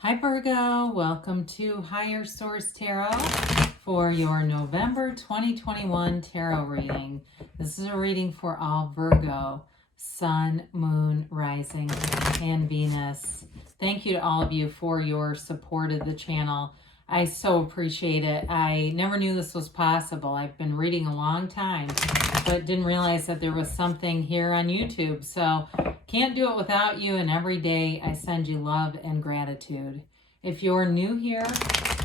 Hi Virgo, welcome to Higher Source Tarot for your November 2021 tarot reading. This is a reading for all Virgo, Sun, Moon, Rising, and Venus. Thank you to all of you for your support of the channel. I so appreciate it. I never knew this was possible. I've been reading a long time, but didn't realize that there was something here on YouTube. So can't do it without you, and every day I send you love and gratitude. If you're new here,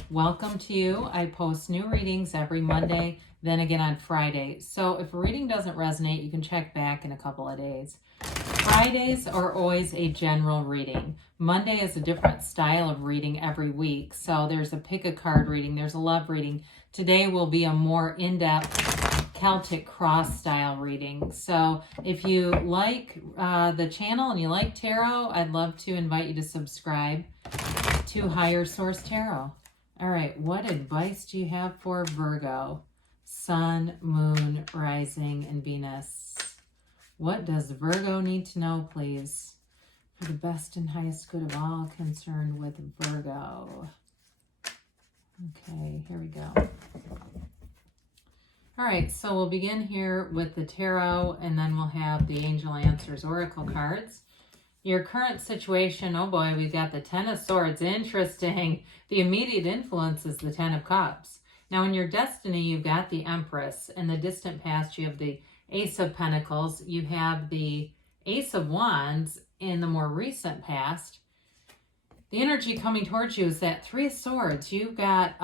welcome to you. I post new readings every Monday, then again on Friday. So if a reading doesn't resonate, you can check back in a couple of days. Fridays are always a general reading. Monday is a different style of reading every week. So there's a pick a card reading, there's a love reading. Today will be a more in-depth Celtic cross style reading. So if you like the channel and you like tarot, I'd love to invite you to subscribe to Higher Source Tarot. All right, what advice do you have for Virgo? Sun, Moon, Rising, and Venus. What does Virgo need to know, please, for the best and highest good of all concerned with Virgo? Okay, here we go. All right, so we'll begin here with the tarot, and then we'll have the Angel Answers Oracle cards. Your current situation, oh boy, we've got the Ten of Swords. Interesting. The immediate influence is the Ten of Cups. Now, in your destiny, you've got the Empress. In the distant past, you have the Ace of Pentacles. You have the Ace of Wands in the more recent past. The energy coming towards you is that Three of Swords. You've got,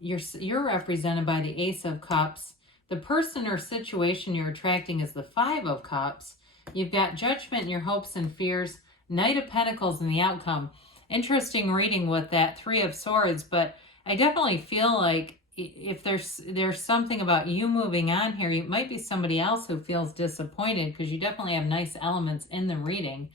you're represented by the Ace of Cups. The person or situation you're attracting is the Five of Cups. You've got Judgment in your hopes and fears, Knight of Pentacles in the outcome. Interesting reading with that Three of Swords, but I definitely feel like if there's something about you moving on here, it might be somebody else who feels disappointed, because you definitely have nice elements in the reading.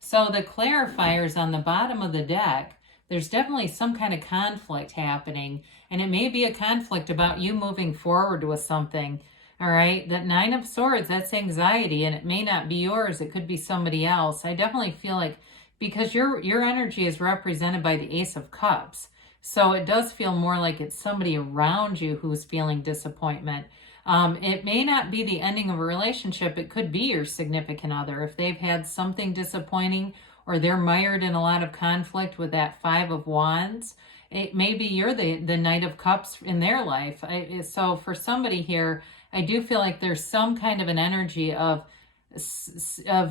So the clarifiers on the bottom of the deck, there's definitely some kind of conflict happening, and it may be a conflict about you moving forward with something. All right, that Nine of Swords, that's anxiety, and it may not be yours. It could be somebody else. I definitely feel like, because your energy is represented by the Ace of Cups, so it does feel more like it's somebody around you who's feeling disappointment. It may not be the ending of a relationship. It could be your significant other. If they've had something disappointing, or they're mired in a lot of conflict with that Five of Wands, it maybe you're the Knight of Cups in their life. So for somebody here, I do feel like there's some kind of an energy of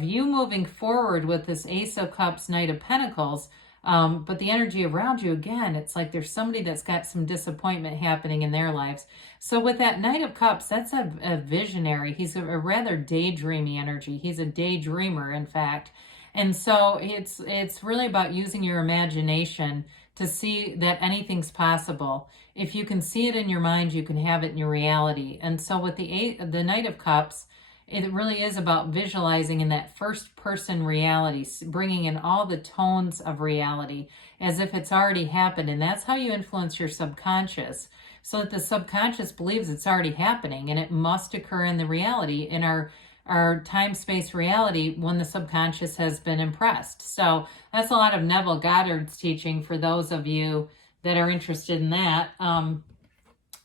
you moving forward with this Ace of Cups, Knight of Pentacles, but the energy around you, again, it's like there's somebody that's got some disappointment happening in their lives. So with that Knight of Cups, that's a visionary. He's a rather daydreamy energy. He's a daydreamer, in fact. And so it's really about using your imagination to see that anything's possible. If you can see it in your mind, you can have it in your reality. And so with the Knight of Cups, it really is about visualizing in that first person reality, bringing in all the tones of reality as if it's already happened. And that's how you influence your subconscious, so that the subconscious believes it's already happening, and it must occur in the reality, in our time-space reality, when the subconscious has been impressed. So that's a lot of Neville Goddard's teaching for those of you that are interested in that.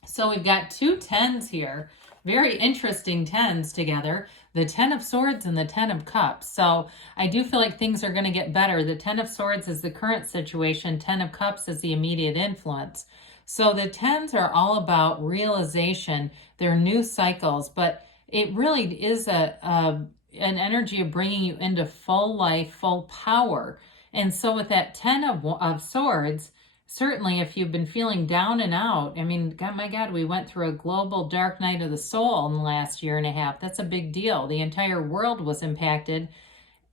So we've got two tens here, very interesting tens together, the Ten of Swords and the Ten of Cups. So I do feel like things are going to get better. The Ten of Swords is the current situation. Ten of Cups is the immediate influence. So the tens are all about realization. They're new cycles, but it really is an energy of bringing you into full life, full power. And so with that Ten of Swords, certainly if you've been feeling down and out, I mean, God, my God, we went through a global dark night of the soul in the last year and a half. That's a big deal. The entire world was impacted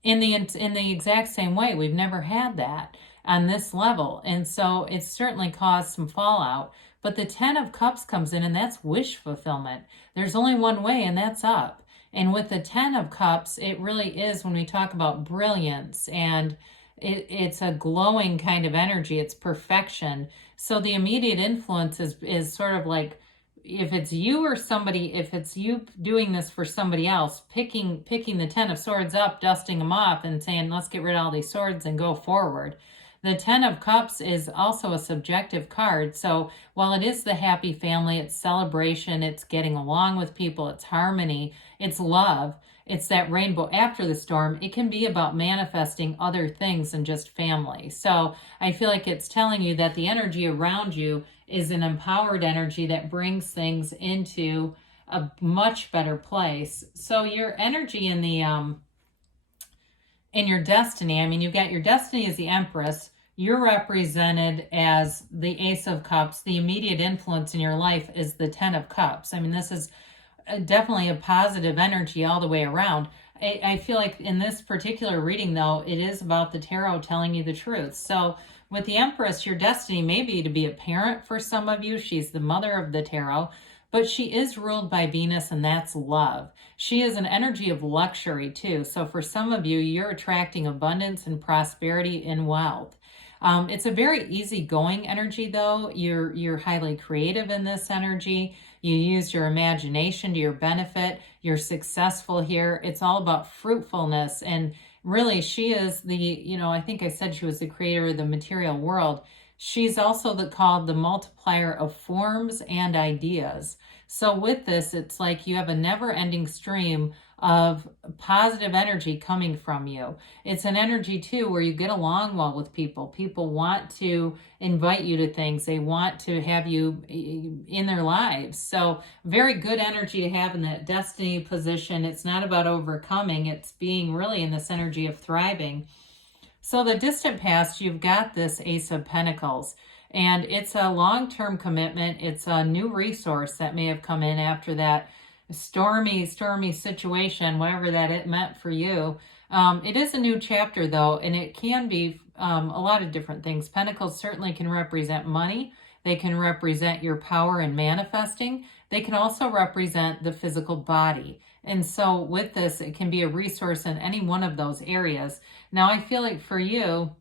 in the exact same way. We've never had that on this level. And so it's certainly caused some fallout. But the Ten of Cups comes in, and that's wish fulfillment. There's only one way, and that's up. And with the Ten of Cups, it really is, when we talk about brilliance, and it's a glowing kind of energy. It's perfection. So the immediate influence is sort of like, if it's you or somebody, if it's you doing this for somebody else, picking the Ten of Swords up, dusting them off, and saying, let's get rid of all these swords and go forward. The Ten of Cups is also a subjective card. So while it is the happy family, it's celebration, it's getting along with people, it's harmony, it's love, it's that rainbow after the storm, it can be about manifesting other things than just family. So I feel like it's telling you that the energy around you is an empowered energy that brings things into a much better place. So your energy in the in your destiny, I mean, you've got your destiny as the Empress. You're represented as the Ace of Cups. The immediate influence in your life is the Ten of Cups. I mean, this is definitely a positive energy all the way around. I feel like in this particular reading, though, it is about the tarot telling you the truth. So with the Empress, your destiny may be to be a parent for some of you. She's the mother of the tarot, but she is ruled by Venus, and that's love. She is an energy of luxury, too. So for some of you, you're attracting abundance and prosperity and wealth. It's a very easygoing energy, though. You're highly creative in this energy. You use your imagination to your benefit. You're successful here. It's all about fruitfulness. And really, she is the, I think I said she was the creator of the material world. She's also called the multiplier of forms and ideas. So with this, it's like you have a never-ending stream of positive energy coming from you. It's an energy, too, where you get along well with people. People want to invite you to things. They want to have you in their lives. So very good energy to have in that destiny position. It's not about overcoming. It's being really in this energy of thriving. So the distant past, you've got this Ace of Pentacles, and it's a long-term commitment. It's a new resource that may have come in after that stormy situation, whatever that it meant for you. It is a new chapter, though, and it can be a lot of different things. Pentacles certainly can represent money. They can represent your power in manifesting. They can also represent the physical body. And so with this, it can be a resource in any one of those areas. Now, I feel like for you,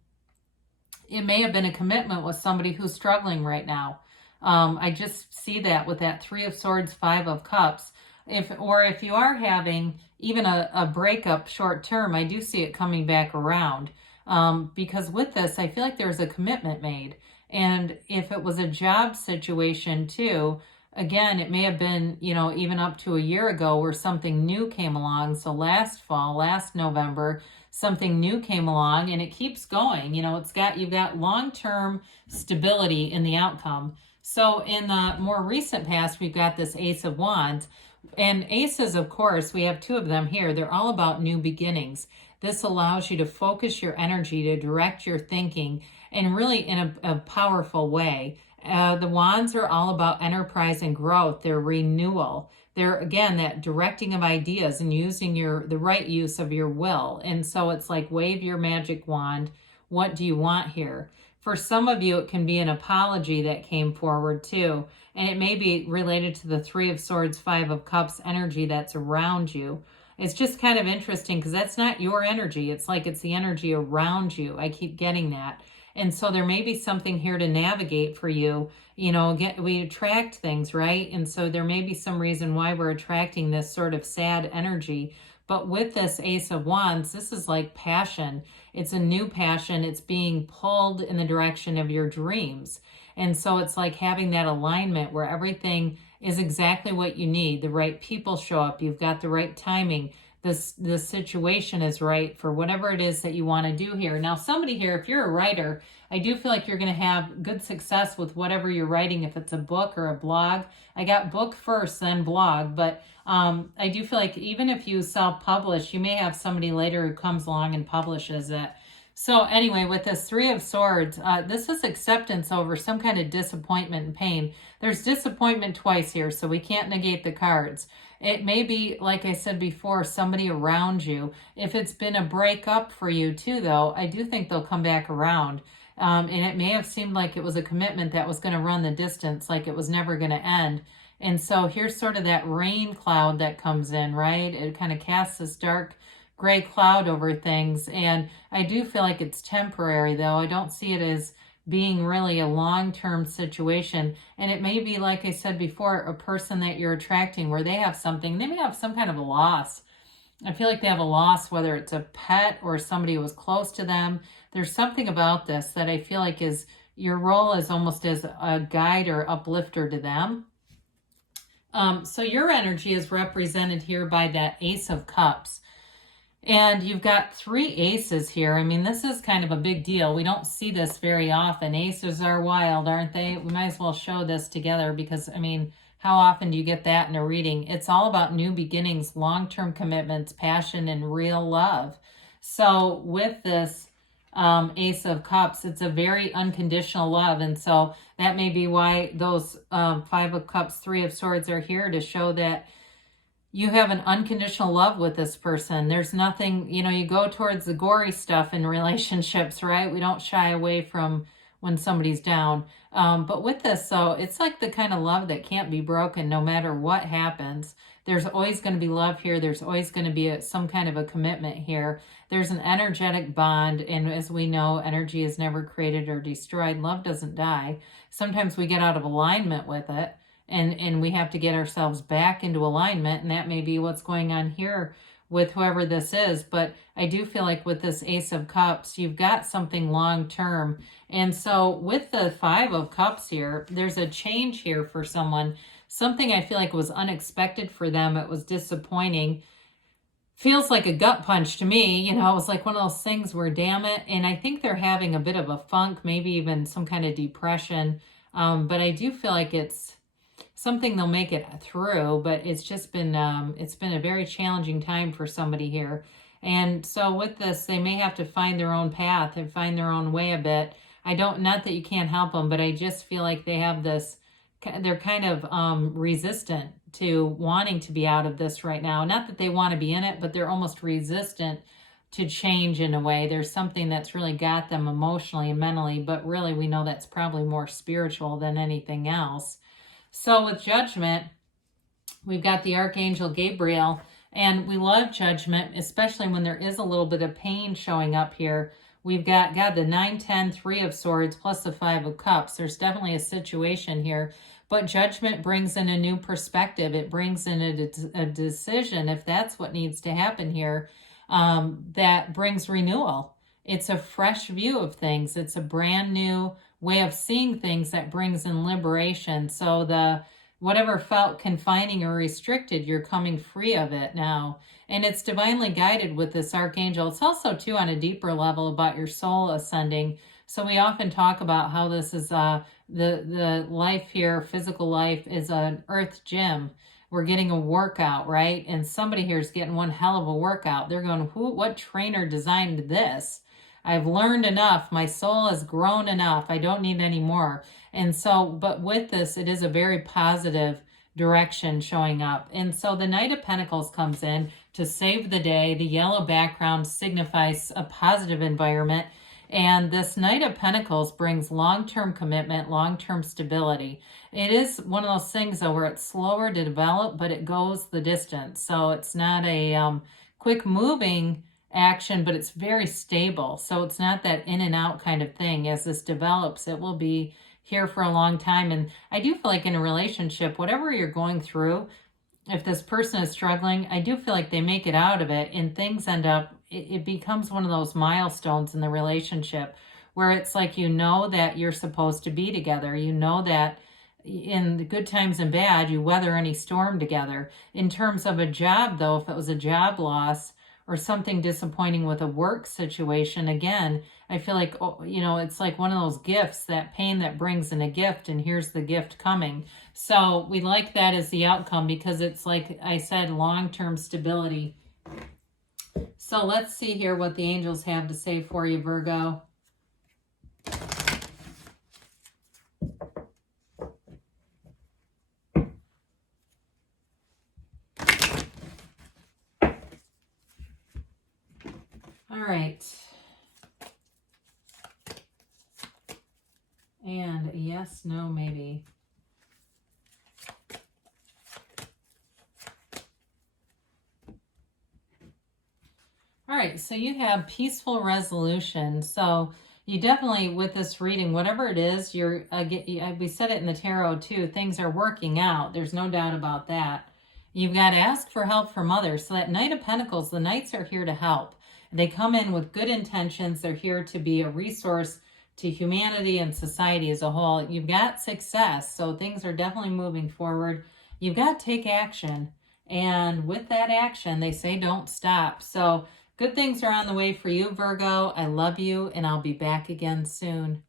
it may have been a commitment with somebody who's struggling right now. I just see that with that Three of Swords, Five of Cups. If you are having even a breakup short term, I do see it coming back around. Because with this, I feel like there's a commitment made. And if it was a job situation too, again, it may have been, even up to a year ago where something new came along. So last fall, last November, something new came along, and it keeps going. You've got long-term stability in the outcome. So in the more recent past, we've got this Ace of Wands. And aces, of course, we have two of them here. They're all about new beginnings. This allows you to focus your energy, to direct your thinking, and really in a powerful way. The wands are all about enterprise and growth. They're renewal. They're, again, that directing of ideas and using the right use of your will. And so it's like, wave your magic wand. What do you want here? For some of you, it can be an apology that came forward too. And it may be related to the Three of Swords, Five of Cups energy that's around you. It's just kind of interesting because that's not your energy. It's like it's the energy around you. I keep getting that. And so there may be something here to navigate for you. We attract things, right? And so there may be some reason why we're attracting this sort of sad energy. But with this Ace of Wands, this is like passion. It's a new passion. It's being pulled in the direction of your dreams. And so it's like having that alignment where everything is exactly what you need. The right people show up. You've got the right timing. The situation is right for whatever it is that you want to do here. Now, somebody here, if you're a writer, I do feel like you're going to have good success with whatever you're writing, if it's a book or a blog. I got book first, then blog, but I do feel like even if you self-publish, you may have somebody later who comes along and publishes it. So anyway, with this Three of Swords, this is acceptance over some kind of disappointment and pain. There's disappointment twice here, so we can't negate the cards. It may be, like I said before, somebody around you. If it's been a breakup for you too, though, I do think they'll come back around. And it may have seemed like it was a commitment that was going to run the distance, like it was never going to end. And so here's sort of that rain cloud that comes in, right? It kind of casts this dark gray cloud over things. And I do feel like it's temporary, though. I don't see it as being really a long-term situation. And it may be, like I said before, a person that you're attracting where they have something. They may have some kind of a loss. I feel like they have a loss, whether it's a pet or somebody who was close to them. there's something about this that I feel like is your role is almost as a guide or uplifter to them. So your energy is represented here by that Ace of Cups. And you've got 3 aces here. I mean, this is kind of a big deal. We don't see this very often. Aces are wild, aren't they? We might as well show this together because, I mean, how often do you get that in a reading? It's all about new beginnings, long-term commitments, passion, and real love. So with this Ace of Cups, it's a very unconditional love. And so that may be why those 5 of Cups, 3 of Swords are here to show that you have an unconditional love with this person. There's nothing, you know, you go towards the gory stuff in relationships, right? We don't shy away from when somebody's down. But with this, so it's like the kind of love that can't be broken no matter what happens. There's always going to be love here. There's always going to be some kind of a commitment here. There's an energetic bond. And as we know, energy is never created or destroyed. Love doesn't die. Sometimes we get out of alignment with it. And we have to get ourselves back into alignment, and that may be what's going on here with whoever this is. But I do feel like with this Ace of Cups, you've got something long-term. And so with the 5 of Cups here, there's a change here for someone. Something I feel like was unexpected for them. It was disappointing. Feels like a gut punch to me. You know, it was like one of those things where, damn it. And I think they're having a bit of a funk, maybe even some kind of depression. But I do feel like it's something they'll make it through, but it's just been a very challenging time for somebody here. And so with this, they may have to find their own path and find their own way a bit. Not that you can't help them, but I just feel like they have this, they're kind of resistant to wanting to be out of this right now. Not that they want to be in it, but they're almost resistant to change in a way. There's something that's really got them emotionally and mentally, but really we know that's probably more spiritual than anything else. So with Judgment, we've got the Archangel Gabriel, and we love Judgment, especially when there is a little bit of pain showing up here. We've got the 9, 10, 3 of Swords plus the 5 of Cups. There's definitely a situation here, but Judgment brings in a new perspective. It brings in a decision, if that's what needs to happen here, that brings renewal. It's a fresh view of things. It's a brand new way of seeing things that brings in liberation. So whatever felt confining or restricted, you're coming free of it now. And it's divinely guided with this Archangel. It's also, too, on a deeper level about your soul ascending. So we often talk about how this is the life here, physical life, is an earth gym. We're getting a workout, right? And somebody here is getting one hell of a workout. They're going, what trainer designed this? I've learned enough. My soul has grown enough. I don't need any more. And so, but with this, it is a very positive direction showing up. And so the Knight of Pentacles comes in to save the day. The yellow background signifies a positive environment. And this Knight of Pentacles brings long-term commitment, long-term stability. It is one of those things, though, where it's slower to develop, but it goes the distance. So it's not a quick moving action, but it's very stable. So it's not that in and out kind of thing. As this develops, it will be here for a long time. And I do feel like in a relationship, whatever you're going through, if this person is struggling, I do feel like they make it out of it, and things end up, it becomes one of those milestones in the relationship where it's like, you know that you're supposed to be together. You know that in the good times and bad, you weather any storm together. In terms of a job, though, if it was a job loss or something disappointing with a work situation, again, I feel like, you know, it's like one of those gifts, that pain that brings in a gift, and here's the gift coming. So we like that as the outcome because it's, like I said, long-term stability. So let's see here what the angels have to say for you, Virgo. All right. And yes, no, maybe. All right, so you have peaceful resolution. So you definitely, with this reading, whatever it is, we said it in the tarot too, things are working out. There's no doubt about that. You've got to ask for help from others. So that Knight of Pentacles, the Knights are here to help. They come in with good intentions. They're here to be a resource to humanity and society as a whole. You've got success, so things are definitely moving forward. You've got to take action. And with that action, they say don't stop. So good things are on the way for you, Virgo. I love you, and I'll be back again soon.